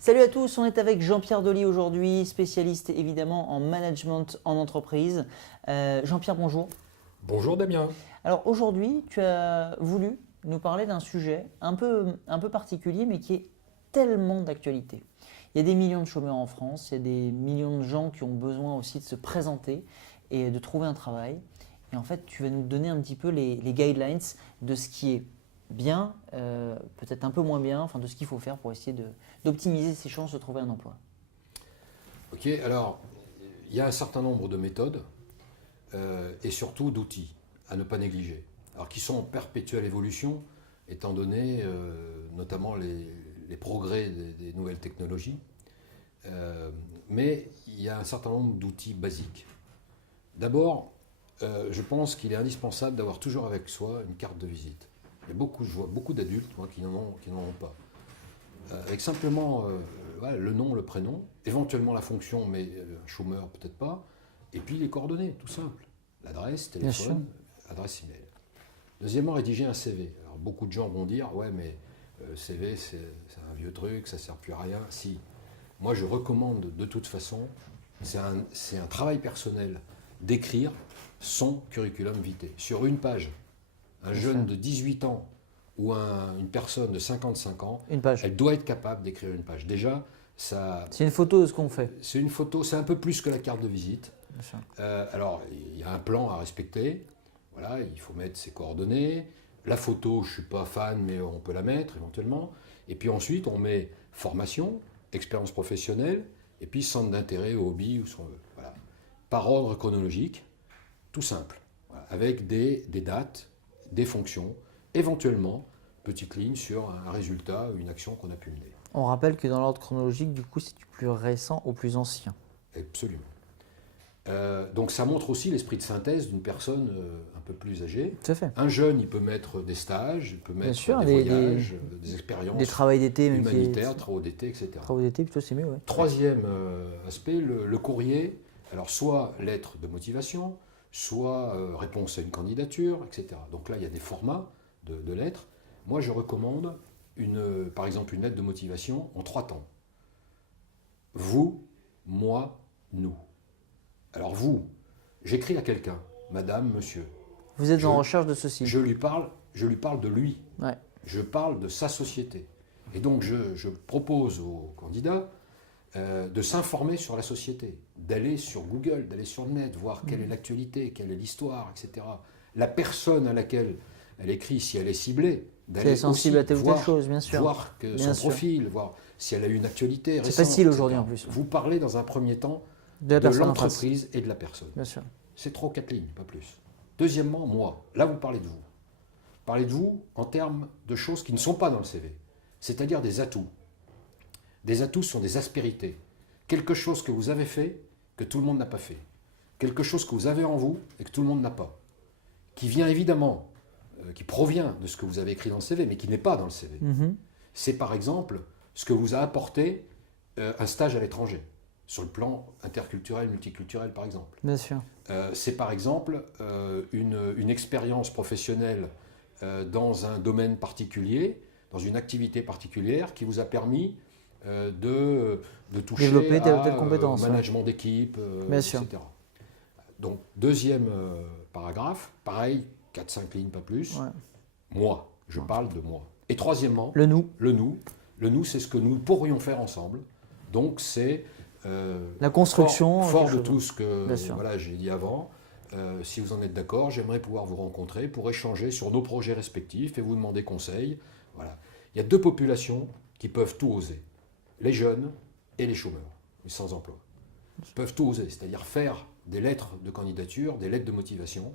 Salut à tous, on est avec Jean-Pierre Dolly aujourd'hui, spécialiste évidemment en management en entreprise. Jean-Pierre, bonjour. Bonjour Damien. Alors aujourd'hui, tu as voulu nous parler d'un sujet un peu particulier mais qui est tellement d'actualité. Il y a des millions de chômeurs en France, il y a des millions de gens qui ont besoin aussi de se présenter et de trouver un travail. Et en fait, tu vas nous donner un petit peu les guidelines de ce qui est bien, peut-être un peu moins bien, enfin de ce qu'il faut faire pour essayer d'optimiser ses chances de trouver un emploi. Ok, alors il y a un certain nombre de méthodes et surtout d'outils à ne pas négliger. Alors qui sont en perpétuelle évolution, étant donné notamment les progrès des nouvelles technologies. Mais il y a un certain nombre d'outils basiques. D'abord, je pense qu'il est indispensable d'avoir toujours avec soi une carte de visite. Je vois beaucoup d'adultes qui n'en ont pas. Avec simplement voilà, le nom, le prénom, éventuellement la fonction, mais un chômeur peut-être pas, et puis les coordonnées, tout simple. L'adresse, téléphone, adresse email. Deuxièmement, rédiger un CV. Alors beaucoup de gens vont dire, ouais mais CV c'est un vieux truc, ça ne sert plus à rien. Si, moi je recommande de toute façon, c'est un travail personnel d'écrire son curriculum vitae sur une page. Un jeune de 18 ans ou une personne de 55 ans, Une page. elle doit être capable d'écrire une page. Déjà, ça, C'est une photo de ce qu'on fait. c'est une photo, c'est un peu plus que la carte de visite. Bien sûr. Alors, il y a un plan à respecter. Voilà, il faut mettre ses coordonnées. La photo, je ne suis pas fan, mais on peut la mettre éventuellement. Et puis ensuite, on met formation, expérience professionnelle, et puis centre d'intérêt, hobby, ou ce qu'on veut. Voilà. Par ordre chronologique, tout simple. Voilà. Avec des dates, des fonctions, éventuellement, petite ligne sur un résultat ou une action qu'on a pu mener. On rappelle que dans l'ordre chronologique, du coup, c'est du plus récent au plus ancien. Absolument. Donc ça montre aussi l'esprit de synthèse d'une personne un peu plus âgée. Tout à fait. Un jeune, il peut mettre des stages, il peut mettre sûr, des voyages, des expériences Des travaux d'été, même humanitaires, travaux d'été, etc. Travaux d'été, plutôt, c'est mieux, ouais. Troisième aspect, le courrier. Alors soit lettre de motivation, soit réponse à une candidature, etc. Donc là, il y a des formats de lettres. Moi, je recommande, par exemple, une lettre de motivation en 3 temps. Vous, moi, nous. Alors vous, j'écris à quelqu'un, madame, monsieur. Vous êtes en recherche de ceci. Je lui parle de lui. Ouais. Je parle de sa société. Et donc je propose au candidat de s'informer sur la société, d'aller sur Google, d'aller sur le net, voir quelle est l'actualité, quelle est l'histoire, etc. La personne à laquelle elle écrit, si elle est ciblée, d'aller C'est sensible aussi à telle ou telle chose, bien sûr. voir son profil, voir si elle a eu une actualité récente. C'est facile aujourd'hui etc. en plus. Vous parlez dans un premier temps De la personne en face. l'entreprise et de la personne. Bien sûr. C'est 3 ou 4 lignes, pas plus. Deuxièmement, moi. Là, vous parlez de vous. Parlez de vous en termes de choses qui ne sont pas dans le CV. C'est-à-dire des atouts. Des atouts sont des aspérités. Quelque chose que vous avez fait que tout le monde n'a pas fait. Quelque chose que vous avez en vous et que tout le monde n'a pas. Qui vient évidemment, qui provient de ce que vous avez écrit dans le CV, mais qui n'est pas dans le CV. C'est par exemple ce que vous a apporté un stage à l'étranger, sur le plan interculturel, multiculturel par exemple. Bien sûr. C'est par exemple une expérience professionnelle dans un domaine particulier, dans une activité particulière qui vous a permis de toucher développer telle ou telle compétence, management d'équipe, etc. Donc deuxième paragraphe, pareil, 4-5 lignes, pas plus. Ouais. Moi, je parle de moi. Et troisièmement, Le nous. Le nous, c'est ce que nous pourrions faire ensemble. Donc c'est la construction. Fort de tout ce que voilà, j'ai dit avant. Si vous en êtes d'accord, j'aimerais pouvoir vous rencontrer pour échanger sur nos projets respectifs et vous demander conseil. Voilà. Il y a 2 populations qui peuvent tout oser. Les jeunes et les chômeurs, les sans emploi. Ils peuvent tout oser, c'est-à-dire faire des lettres de candidature, des lettres de motivation.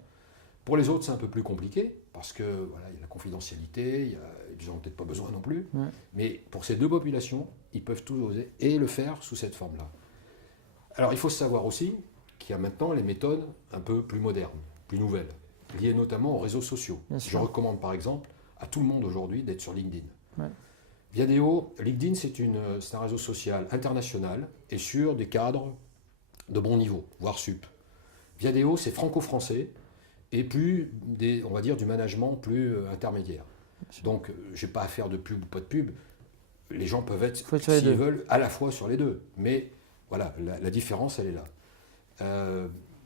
Pour les autres, c'est un peu plus compliqué, parce que voilà, il y a la confidentialité, ils n'ont peut-être pas besoin non plus. Ouais. Mais pour ces 2 populations, ils peuvent tout oser et le faire sous cette forme-là. Alors il faut savoir aussi qu'il y a maintenant les méthodes un peu plus modernes, plus nouvelles, liées notamment aux réseaux sociaux. Je recommande par exemple à tout le monde aujourd'hui d'être sur LinkedIn. Ouais. Viadeo, LinkedIn c'est un réseau social international et sur des cadres de bon niveau, voire sup. Viadeo, c'est franco-français et plus on va dire du management plus intermédiaire. Donc je n'ai pas à faire de pub ou pas de pub. les gens peuvent être, Faut être sur les s'ils deux. veulent, à la fois sur les deux. Mais voilà, la différence, elle est là.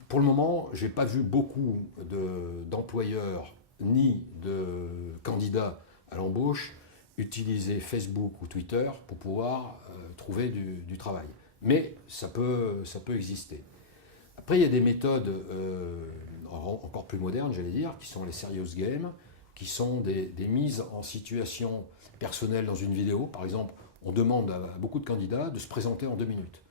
Pour le moment, je n'ai pas vu beaucoup d'employeurs ni de candidats à l'embauche utiliser Facebook ou Twitter pour pouvoir trouver du travail. Mais ça peut exister. Après, il y a des méthodes encore plus modernes, j'allais dire, qui sont les serious games, qui sont des mises en situation personnelle dans une vidéo. Par exemple, on demande à beaucoup de candidats de se présenter en 2 minutes.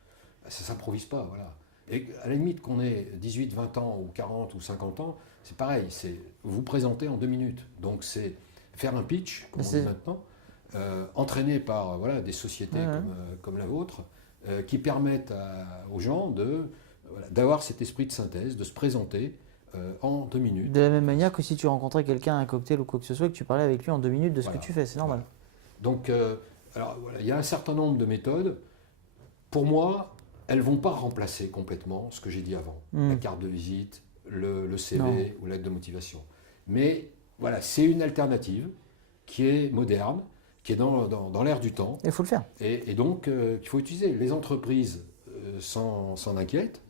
Ça ne s'improvise pas, voilà. Et à la limite qu'on ait 18, 20 ans, ou 40 ou 50 ans, c'est pareil, c'est vous présenter en 2 minutes. Donc c'est faire un pitch, comme on dit maintenant, entraîné par voilà, des sociétés comme la vôtre, qui permettent aux gens d'avoir cet esprit de synthèse, de se présenter en 2 minutes. De la même manière que si tu rencontrais quelqu'un à un cocktail ou quoi que ce soit, et que tu parlais avec lui en 2 minutes de ce Voilà. que tu fais, c'est normal. Voilà. Donc, alors, voilà, il y a un certain nombre de méthodes. Pour moi, elles ne vont pas remplacer complètement ce que j'ai dit avant. La carte de visite, le CV ou l'aide de motivation. Mais voilà, c'est une alternative qui est moderne, qui est dans l'air du temps. Il faut le faire. Et donc, qu'il faut utiliser. Les entreprises s'en inquiètent,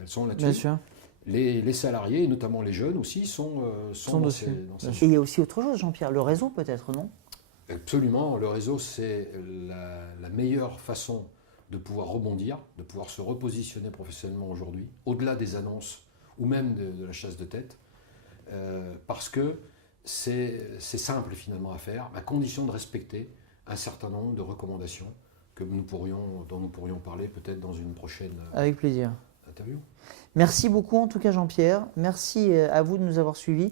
elles sont là-dessus. Bien sûr. Les salariés, et notamment les jeunes aussi, sont dans dessus. ces Et il y a aussi autre chose, Jean-Pierre, le réseau peut-être, non? Absolument, le réseau, c'est la meilleure façon de pouvoir rebondir, de pouvoir se repositionner professionnellement aujourd'hui, au-delà des annonces ou même de la chasse de tête, parce que c'est simple finalement à faire, à condition de respecter un certain nombre de recommandations dont nous pourrions parler peut-être dans une prochaine Avec plaisir. interview. Merci beaucoup en tout cas Jean-Pierre, merci à vous de nous avoir suivis.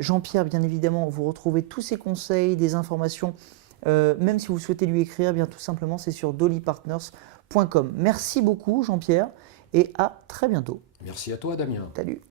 Jean-Pierre, bien évidemment, vous retrouvez tous ses conseils, des informations, même si vous souhaitez lui écrire, bien tout simplement c'est sur dollypartners.com. Merci beaucoup Jean-Pierre et à très bientôt. Merci à toi Damien. Salut.